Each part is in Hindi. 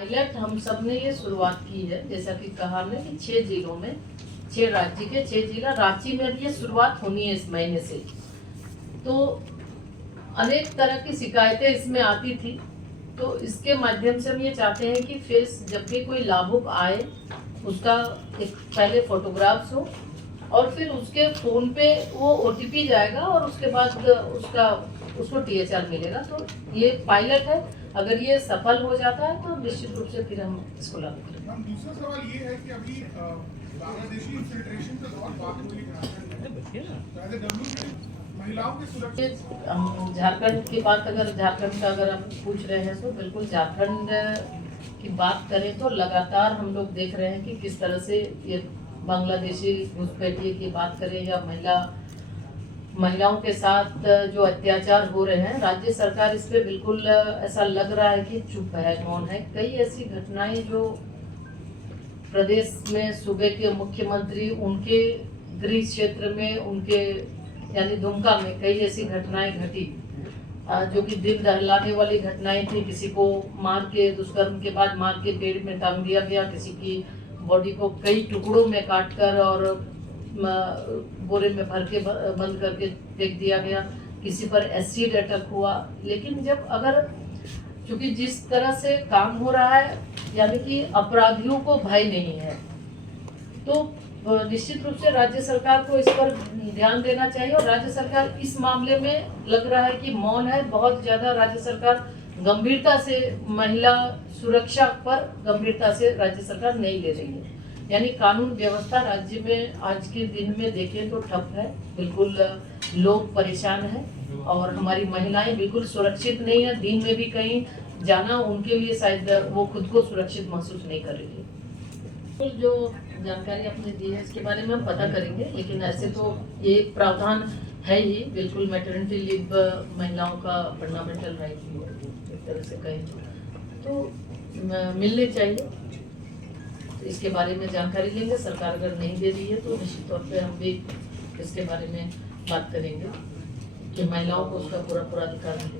पायलट हम सब ने ये शुरुआत की है, जैसा कि कहा ने कि 6 जिलों में, 6 राज्य के 6 जिला, रांची में भी ये शुरुआत होनी है इस महीने से। तो अनेक तरह की शिकायतें इसमें आती थी, तो इसके माध्यम से हम ये चाहते हैं कि फेस जब भी कोई लाभुक आए उसका एक पहले फोटोग्राफ्स हो और फिर उसके फ़ोन पे वो OTP जाएगा और उसके बाद उसको THR मिलेगा। तो ये पायलट है, अगर ये सफल हो जाता है तो निश्चित रूप से फिर हम इसको लागू करेंगे। दूसरा सवाल ये है कि अभी बांग्लादेशी इन्फिल्ट्रेशन का दौर बात हुई महिलाओं की सुरक्षा। हम झारखंड की बात, अगर झारखंड का अगर हम पूछ रहे हैं तो बिल्कुल झारखंड की बात करें तो लगातार हम लोग देख रहे हैं कि किस तरह से ये बांग्लादेशी घुसपैठिए की बात करें या महिलाओं के साथ जो अत्याचार हो रहे हैं, राज्य सरकार इस पे बिल्कुल ऐसा लग रहा है कि चुप है, मौन है। कई ऐसी घटनाएं जो प्रदेश में सूबे के मुख्यमंत्री उनके गृह क्षेत्र में, उनके यानी दुमका में कई ऐसी घटनाएं घटी जो कि दिल दहलाने वाली घटनाएं थी। किसी को मार के, दुष्कर्म के बाद मार के पेड़ में टांग दिया गया, किसी की बॉडी को कई टुकड़ों में काटकर और बोरे में भर के बंद करके फेंक दिया गया, किसी पर एसिड अटैक हुआ। लेकिन जब अगर चूंकि जिस तरह से काम हो रहा है यानी कि अपराधियों को भय नहीं है, तो निश्चित रूप से राज्य सरकार को इस पर ध्यान देना चाहिए। और राज्य सरकार इस मामले में लग रहा है कि मौन है, बहुत ज्यादा राज्य सरकार गंभीरता से महिला सुरक्षा पर गंभीरता से राज्य सरकार नहीं ले रही है। यानी कानून व्यवस्था राज्य में आज के दिन में देखें तो ठप है, बिल्कुल लोग परेशान हैं और हमारी महिलाएं बिल्कुल सुरक्षित नहीं है। दिन में भी कहीं जाना उनके लिए शायद वो खुद को सुरक्षित महसूस नहीं कर रही है। जो जानकारी आपने दी है इसके बारे में हम पता करेंगे, लेकिन ऐसे तो ये प्रावधान है ही, बिल्कुल मैटरनिटी लीव महिलाओं का फंडामेंटल राइट एक तरह से कहें तो मिलने चाहिए। तो इसके बारे में जानकारी लेंगे, सरकार अगर नहीं दे रही है तो निश्चित तौर पे हम भी इसके बारे में बात करेंगे कि महिलाओं को उसका पूरा अधिकार मिले।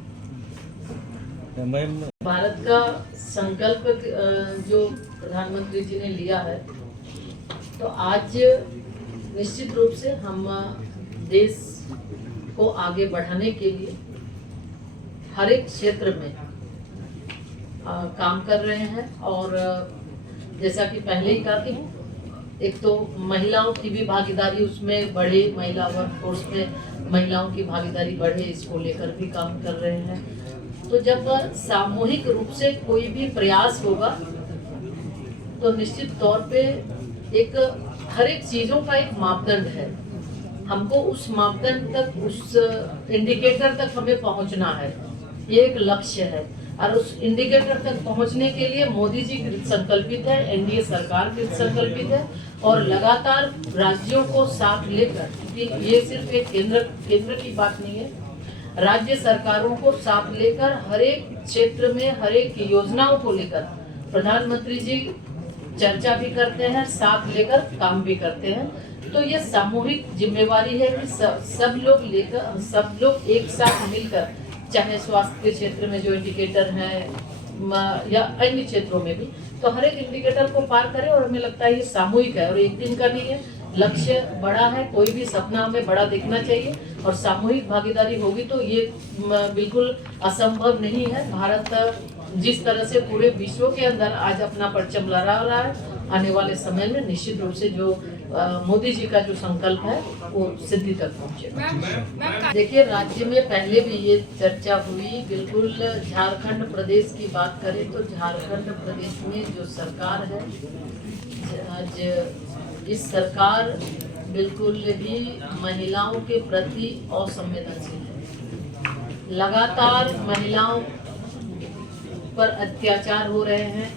भारत का संकल्प जो प्रधानमंत्री जी ने लिया है, तो आज निश्चित रूप से हम देश को आगे बढ़ाने के लिए हर एक क्षेत्र में काम कर रहे हैं। और जैसा कि पहले ही कहा कि एक तो महिलाओं की भी भागीदारी उसमें बढ़े, महिला वर्कफोर्स में महिलाओं की भागीदारी बढ़े, इसको लेकर भी काम कर रहे हैं। तो जब सामूहिक रूप से कोई भी प्रयास होगा तो निश्चित तौर पे एक हर एक चीजों का एक मापदंड है, हमको उस मापदंड तक, उस इंडिकेटर तक हमें पहुंचना है, ये एक लक्ष्य है। और उस इंडिकेटर तक पहुंचने के लिए मोदी जी कृत संकल्पित है, NDA सरकार कृत संकल्पित है और लगातार राज्यों को साथ लेकर, क्योंकि ये सिर्फ एक केंद्र की बात नहीं है, राज्य सरकारों को साथ लेकर हर एक क्षेत्र में हर एक योजनाओं को लेकर प्रधानमंत्री जी चर्चा भी करते हैं, साथ लेकर काम भी करते हैं। तो ये सामूहिक जिम्मेवारी है कि सब लोग एक साथ मिलकर, चाहे स्वास्थ्य के क्षेत्र में जो इंडिकेटर है या अन्य क्षेत्रों में भी, तो हर एक इंडिकेटर को पार करें। और हमें लगता है ये सामूहिक है और एक दिन का नहीं है, लक्ष्य बड़ा है, कोई भी सपना हमें बड़ा देखना चाहिए और सामूहिक भागीदारी होगी तो ये बिल्कुल असंभव नहीं है। भारत जिस तरह से पूरे विश्व के अंदर आज अपना परचम लहरा रहा है, आने वाले समय में निश्चित रूप से जो मोदी जी का जो संकल्प है वो सिद्धि तक पहुंचेगा। देखिए, राज्य में पहले भी ये चर्चा हुई, बिल्कुल झारखंड प्रदेश की बात करें तो झारखंड प्रदेश में जो सरकार है, आज इस सरकार बिल्कुल भी महिलाओं के प्रति असंवेदनशील है। लगातार महिलाओं पर अत्याचार हो रहे हैं,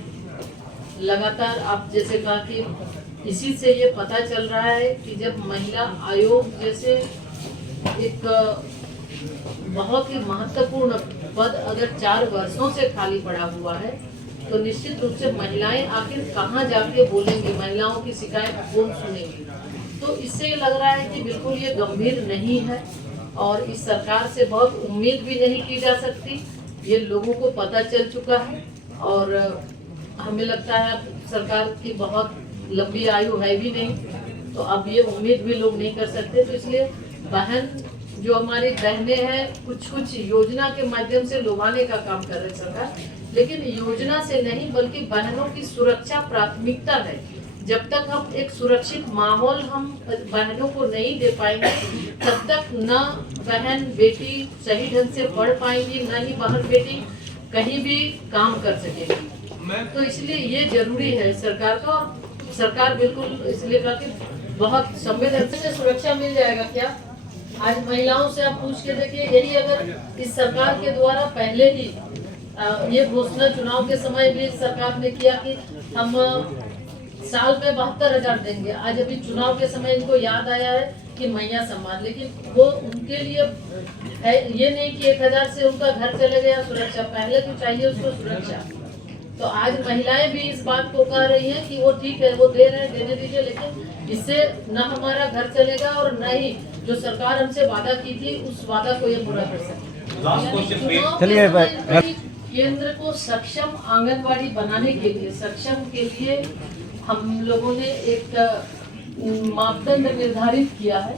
लगातार आप जैसे कहा कि इसी से ये पता चल रहा है कि जब महिला आयोग जैसे एक बहुत ही महत्वपूर्ण पद अगर 4 वर्षों से खाली पड़ा हुआ है, तो निश्चित रूप से महिलाएं आखिर कहाँ जाके बोलेंगी, महिलाओं की शिकायत कौन सुनेगी। तो इससे ये लग रहा है कि बिल्कुल ये गंभीर नहीं है और इस सरकार से बहुत उम्मीद भी नहीं की जा सकती। ये लोगों को पता चल चुका है और हमें लगता है सरकार की बहुत लंबी आयु है भी नहीं, तो अब ये उम्मीद भी लोग नहीं कर सकते। तो इसलिए बहन जो हमारी बहनें हैं कुछ कुछ योजना के माध्यम से लुभाने का काम कर रही है सरकार, लेकिन योजना से नहीं बल्कि बहनों की सुरक्षा प्राथमिकता है। जब तक हम एक सुरक्षित माहौल हम बहनों को नहीं दे पाएंगे तब तक न बहन बेटी सही ढंग से पढ़ पाएंगी, न ही बहन बेटी कहीं भी काम कर सकेगी। तो इसलिए ये जरूरी है सरकार का, और सरकार बिल्कुल इसलिए करके बहुत संवेदनशील से सुरक्षा मिल जाएगा क्या? आज महिलाओं से आप पूछ के देखिए, यही अगर इस सरकार के द्वारा पहले ही ये घोषणा चुनाव के समय भी सरकार ने किया कि हम साल में 72,000 देंगे, आज अभी चुनाव के समय इनको याद आया है कि मैया सम्मान, लेकिन वो उनके लिए है ये नहीं कि 1,000 से उनका घर चले गया सुरक्षा, पहले तो चाहिए उसको सुरक्षा। तो आज महिलाएं भी इस बात को कह रही हैं कि वो ठीक है, वो दे रहे हैं, देने दीजिए, लेकिन इससे न हमारा घर चलेगा और न ही जो सरकार हमसे वादा की थी उस वादा को ये पूरा कर सके। चलिए, केंद्र को सक्षम आंगनवाड़ी बनाने के लिए, सक्षम के लिए हम लोगों ने एक मापदंड निर्धारित किया है।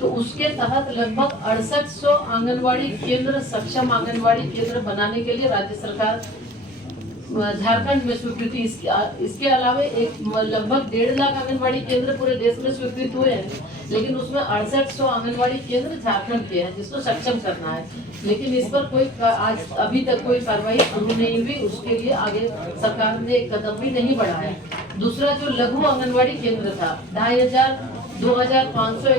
तो उसके तहत लगभग 6800 आंगनवाड़ी केंद्र, सक्षम आंगनवाड़ी केंद्र बनाने के लिए राज्य सरकार झारखंड में स्वीकृति, इसके अलावा एक लगभग 1.5 लाख आंगनवाड़ी केंद्र पूरे देश में स्वीकृत हुए हैं, लेकिन उसमें 6800 आंगनवाड़ी केंद्र झारखंड के हैं जिसको सक्षम करना है। लेकिन इस पर कोई आज अभी तक कोई कार्रवाई शुरू नहीं हुई, उसके लिए आगे सरकार ने एक कदम भी नहीं बढ़ाया। दूसरा जो लघु आंगनवाड़ी केंद्र था 2500, 2500